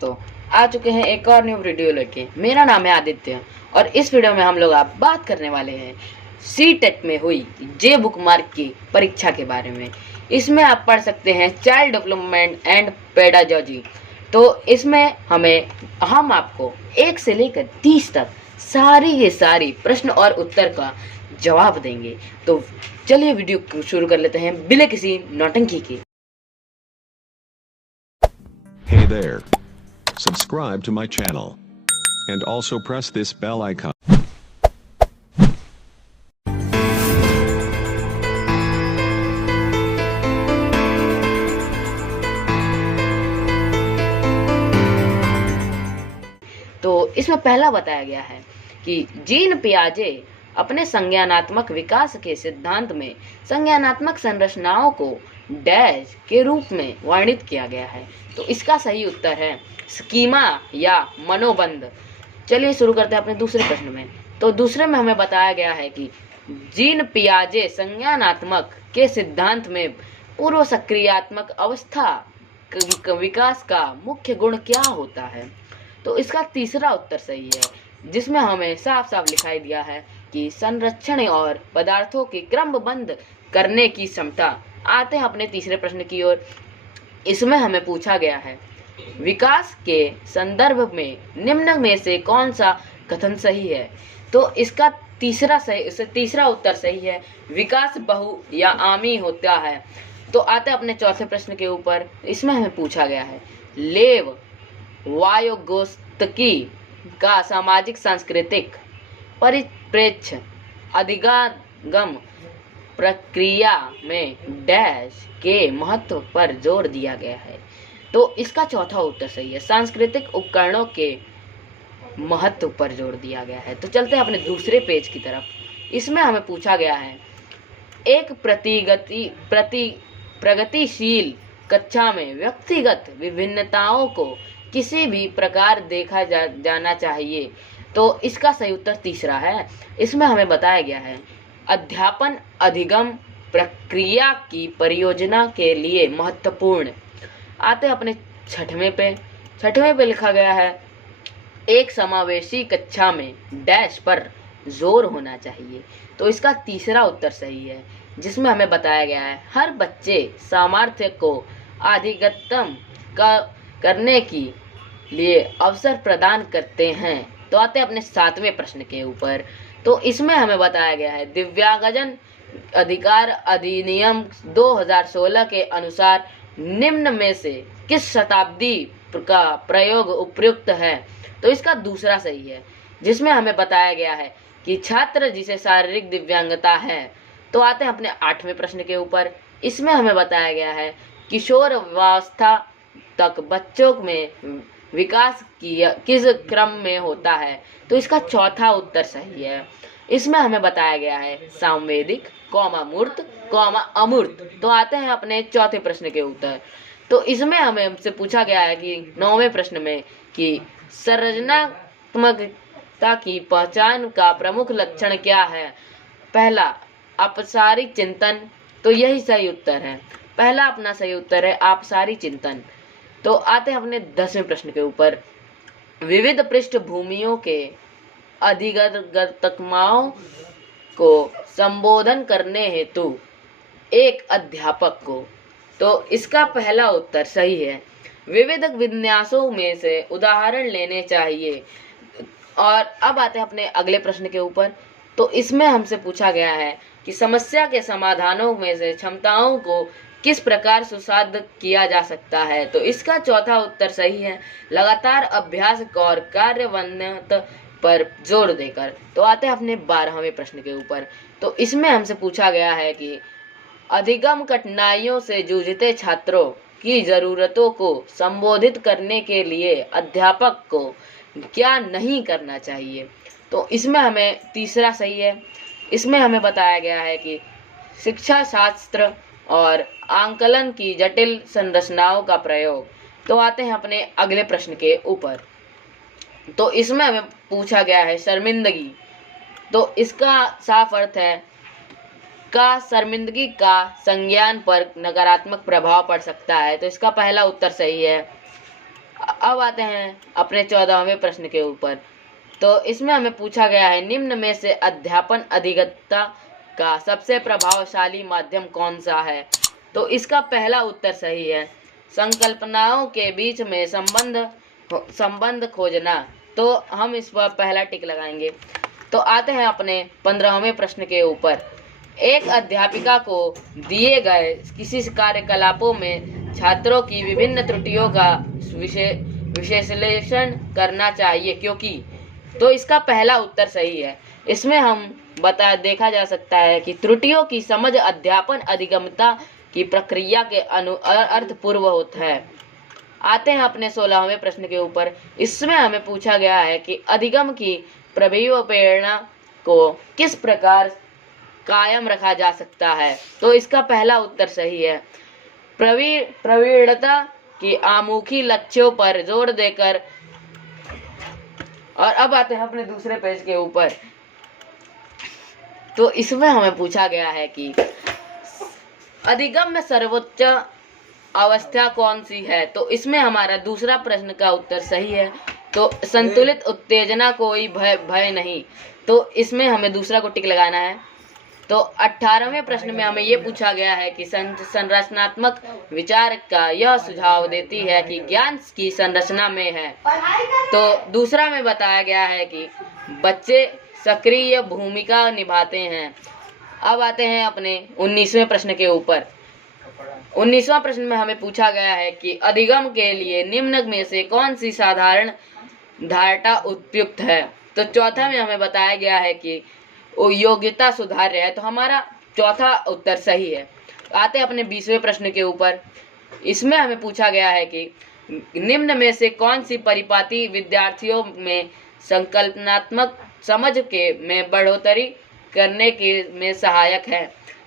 दोस्तों, आ चुके हैं एक और न्यू वीडियो लेके। मेरा नाम है आदित्य और इस वीडियो में हम लोग आप बात करने वाले हैं सीटेट में हुई जे बुक मार्क की परीक्षा के बारे में। इसमें आप पढ़ सकते हैं चाइल्ड डेवलपमेंट एंड पेडागॉजी। तो इसमें हम आपको 1 से लेकर 30 तक सारी के सारी प्रश्न और उत्तर का जवाब देंगे। तो चलिए वीडियो शुरू कर लेते हैं बिना किसी नौटंकी के। Hey there. Subscribe to my channel. And also press this bell icon. तो इसमें पहला बताया गया है कि जीन पियाजे अपने संज्ञानात्मक विकास के सिद्धांत में संज्ञानात्मक संरचनाओं को डैश के रूप में वर्णित किया गया है। तो इसका सही उत्तर है स्कीमा या मनोबंध। चलिए शुरू करते हैं अपने दूसरे प्रश्न में। तो दूसरे में हमें बताया गया है कि जीन पियाजे संज्ञानात्मक के सिद्धांत में पूर्व सक्रियात्मक अवस्था विकास का मुख्य गुण क्या होता है। तो इसका तीसरा उत्तर सही है, जिसमें हमें साफ साफ दिखाई दिया है कि संरक्षण और पदार्थों के क्रमबद्ध करने की क्षमता। आते हैं अपने तीसरे प्रश्न की ओर। इसमें हमें पूछा गया है विकास के संदर्भ में निम्न में से कौन सा कथन सही है। तो इसका तीसरा उत्तर सही है, विकास बहु या आमी होता है। तो आते हैं अपने चौथे प्रश्न के ऊपर। इसमें हमें पूछा गया है लेव वायोगोस्की का सामाजिक सांस्कृतिक परिप्रेक्ष्य अधिगम प्रक्रिया में डैश के महत्व पर जोर दिया गया है। तो इसका चौथा उत्तर सही है, सांस्कृतिक उपकरणों के महत्व पर जोर दिया गया है। तो चलते हैं अपने दूसरे पेज की तरफ। इसमें हमें पूछा गया है एक प्रगतिशील कक्षा में व्यक्तिगत विभिन्नताओं को किसी भी प्रकार देखा जाना चाहिए। तो इसका सही उत्तर तीसरा है। इसमें हमें बताया गया है अध्यापन अधिगम प्रक्रिया की परियोजना के लिए महत्वपूर्ण। आते हैं अपने छठवें पे लिखा गया है एक समावेशी कक्षा में डैश पर जोर होना चाहिए। तो इसका तीसरा उत्तर सही है, जिसमें हमें बताया गया है हर बच्चे सामर्थ्य को अधिगतम करने के लिए अवसर प्रदान करते हैं। तो आते हैं अपने 7वें प्रश्न के ऊपर। तो इसमें हमें बताया गया है दिव्यांगजन अधिकार अधिनियम 2016 के अनुसार निम्न में से किस शताब्दी का प्रयोग उपयुक्त है। तो इसका दूसरा सही है, जिसमें हमें बताया गया है कि छात्र जिसे शारीरिक दिव्यांगता है। तो आते हैं अपने 8वें प्रश्न के ऊपर। इसमें हमें बताया गया है किशोरावस्था तक बच्चों में विकास किस क्रम में होता है। तो इसका चौथा उत्तर सही है। इसमें हमें बताया गया है सांवेदिक मूर्त अमूर्त। तो आते हैं अपने चौथे प्रश्न के उत्तर। तो इसमें हमसे पूछा गया है कि 9वें प्रश्न में कि संरचनात्मकता की पहचान का प्रमुख लक्षण क्या है। पहला अपसारिक चिंतन। तो यही सही उत्तर है, पहला अपना सही उत्तर है अपसारिक चिंतन। तो आते हैं अपने 10वें प्रश्न के ऊपर। विविध पृष्ठभूमियों के अधिगतमाओं को संबोधन करने हेतु एक अध्यापक को। तो इसका पहला उत्तर सही है, विविध विन्यासों में से उदाहरण लेने चाहिए। और अब आते हैं अपने अगले प्रश्न के ऊपर। तो इसमें हमसे पूछा गया है कि समस्या के समाधानों में से क्षमताओं को किस प्रकार सुसाध्य किया जा सकता है। तो इसका चौथा उत्तर सही है, लगातार अभ्यास और कार्यान्वयन पर जोर देकर। तो आते हैं अपने 12वें प्रश्न के ऊपर। तो इसमें हमसे पूछा गया है कि अधिगम कठिनाइयों से जूझते छात्रों की जरूरतों को संबोधित करने के लिए अध्यापक को क्या नहीं करना चाहिए। तो इसमें हमें तीसरा सही है। इसमें हमें बताया गया है कि शिक्षा शास्त्र और आंकलन की जटिल संरचनाओं का प्रयोग। तो आते हैं अपने अगले प्रश्न के ऊपर। तो इसमें हमें पूछा गया है शर्मिंदगी। तो इसका साफ अर्थ है का शर्मिंदगी का संज्ञान पर नकारात्मक प्रभाव पड़ सकता है। तो इसका पहला उत्तर सही है। अब आते हैं अपने 14वें प्रश्न के ऊपर। तो इसमें हमें पूछा गया है, निम्न में से अध्यापन अधिगतता का सबसे प्रभावशाली माध्यम कौन सा है? तो इसका पहला उत्तर सही है, संकल्पनाओं के बीच में संबंध खोजना। तो हम इस पर पहला टिक लगाएंगे। तो आते हैं अपने 15वें प्रश्न के ऊपर। एक अध्यापिका को दिए गए किसी कार्यकलापों में छात्रों की विभिन्न त्रुटियों का विश्लेषण करना चाहिए, क्योंकि तो इसका पहला उत्तर सही है। इसमें हम देखा जा सकता है कि त्रुटियों की समझ अध्यापन अधिगमता की प्रक्रिया के अर्थपूर्व होता है। आते हैं अपने 16वें प्रश्न के ऊपर। इसमें हमें पूछा गया है कि अधिगम की प्रभावी प्रेरणा को किस प्रकार कायम रखा जा सकता है? तो इसका पहला उत्तर सही है, प्रवीणता की आमुखी लक्ष्यों पर जोर देकर। और अब आते हैं अपने दूसरे पेज के ऊपर। तो इसमें हमें पूछा गया है कि अधिगम में सर्वोच्च अवस्था कौन सी है? तो इसमें हमारा दूसरा प्रश्न का उत्तर सही है। तो संतुलित उत्तेजना, कोई भय नहीं। तो इसमें हमें दूसरा को टिक लगाना है। तो 18वें प्रश्न में हमें ये पूछा गया है कि संरचनात्मक विचार का यह सुझाव देती है कि ज्ञान की संरचना में है। तो दूसरा में बताया गया है कि बच्चे सक्रिय भूमिका निभाते हैं। अब आते हैं अपने 19वें प्रश्न के ऊपर। 19वां प्रश्न में हमें पूछा गया है कि अधिगम के लिए निम्न में से कौन सी साधारण धारणा उपयुक्त है? तो चौथा में हमें बताया गया है कि योग्यता सुधार्य है। तो हमारा चौथा उत्तर सही है। आते हैं अपने 20वें प्रश्न के ऊपर। इसमें हमें पूछा गया है कि निम्न में से कौन सी परिपाटी विद्यार्थियों में संकल्पनात्मक समझ के में बढ़ोतरी करने के में सहायक है?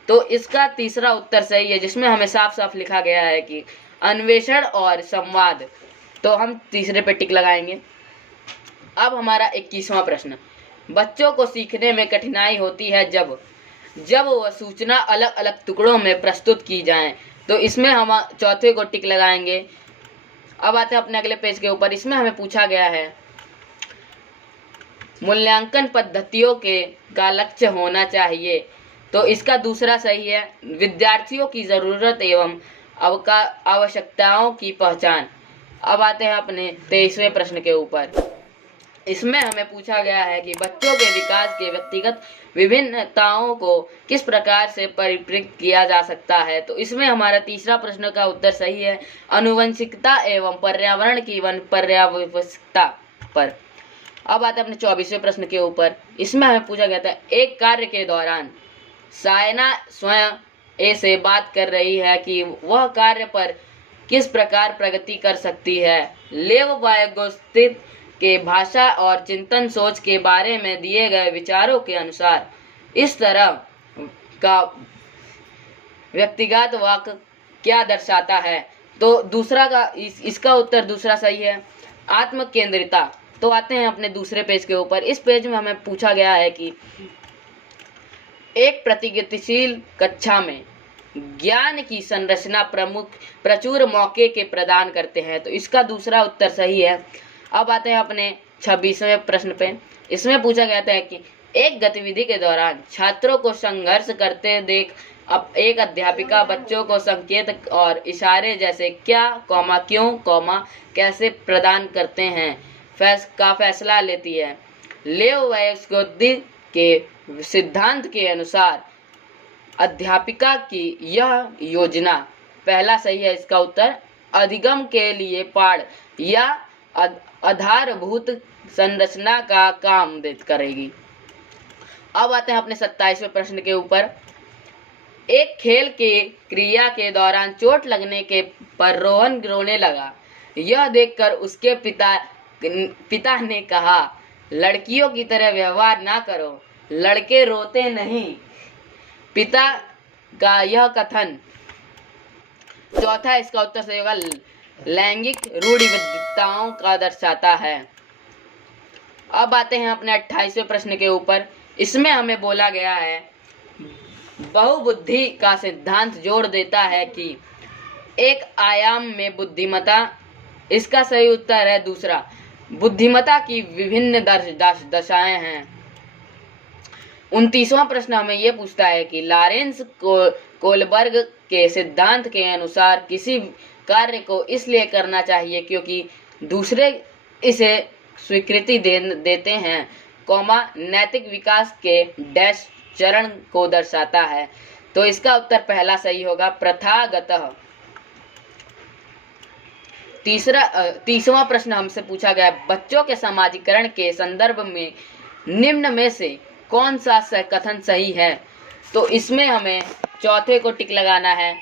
तो इसका तीसरा उत्तर सही है, जिसमें हमें साफ साफ लिखा गया है कि अन्वेषण और संवाद। तो हम तीसरे पे टिक लगाएंगे। अब हमारा 21वां प्रश्न, बच्चों को सीखने में कठिनाई होती है जब वह सूचना अलग अलग टुकड़ों में प्रस्तुत की जाए। तो इसमें हम चौथे को टिक लगाएंगे। अब आते हैं अपने अगले पेज के ऊपर। इसमें हमें पूछा गया है, मूल्यांकन पद्धतियों का लक्ष्य होना चाहिए। तो इसका दूसरा सही है, विद्यार्थियों की ज़रूरत एवं आवश्यकताओं की पहचान। अब आते हैं अपने 23वें प्रश्न के ऊपर। इसमें हमें पूछा गया है कि बच्चों के विकास के व्यक्तिगत विभिन्नताओं को किस प्रकार से परिप्रेक्षित किया जा सकता है? तो इसमें हमारा तीसरा प्रश्न का उत्तर सही है, आनुवंशिकता एवं पर्यावरण की पर्यावरणिकता पर। अब आते हैं अपने 24वें प्रश्न के ऊपर। इसमें हमें पूछा गया था, एक कार्य के दौरान सायना स्वयं ए से बात कर रही है कि वह कार्य पर किस प्रकार प्रगति कर सकती है। लेव वायगोस्तिक के भाषा और चिंतन सोच के बारे में दिए गए विचारों के अनुसार इस तरह का व्यक्तिगत वाक्य क्या दर्शाता है? तो दूसरा का इसका उत्तर दूसरा सही है, आत्म केंद्रिता। तो आते हैं अपने दूसरे पेज के ऊपर। इस पेज में हमें पूछा गया है कि एक प्रतिगतिशील कक्षा में ज्ञान की संरचना प्रचुर मौके के प्रदान करते हैं। तो इसका दूसरा उत्तर सही है। अब आते हैं अपने 26वें प्रश्न पे। इसमें पूछा गया था कि एक गतिविधि के दौरान छात्रों को संघर्ष करते देख अब एक अध्यापिका बच्चों को संकेत और इशारे जैसे क्या, क्यों, कैसे प्रदान करते हैं का फैसला लेती है। लेव वायगोत्स्की के सिद्धांत के अनुसार अध्यापिका की यह योजना पहला सही है, इसका उत्तर अधिगम के लिए पाठ या आधारभूत संरचना का काम करेगी। अब आते हैं अपने 27वें प्रश्न के ऊपर। एक खेल के क्रिया के दौरान चोट लगने के पर रोहन रोने लगा। यह देखकर उसके पिता ने कहा, लड़कियों की तरह व्यवहार ना करो, लड़के रोते नहीं। पिता का यह कथन चौथा इसका उत्तर सही होगा, लैंगिक रूढ़िवादिताओं का दर्शाता है। अब आते हैं अपने 28वें प्रश्न के ऊपर। इसमें हमें बोला गया है, बहुबुद्धि का सिद्धांत जोड़ देता है कि एक आयाम में बुद्धिमत्ता इसका सही उत्तर है दूसरा, बुद्धिमत्ता की विभिन्न दशाएं हैं। 29वां प्रश्न हमें यह पूछता है कि लॉरेंस कोलबर्ग के सिद्धांत के अनुसार किसी कार्य को इसलिए करना चाहिए क्योंकि दूसरे इसे स्वीकृति देते हैं, नैतिक विकास के डैश चरण को दर्शाता है। तो इसका उत्तर पहला सही होगा, प्रथागतः। 30वां प्रश्न हमसे पूछा गया है, बच्चों के समाजीकरण के संदर्भ में निम्न में से कौन सा कथन सही है? तो इसमें हमें चौथे को टिक लगाना है।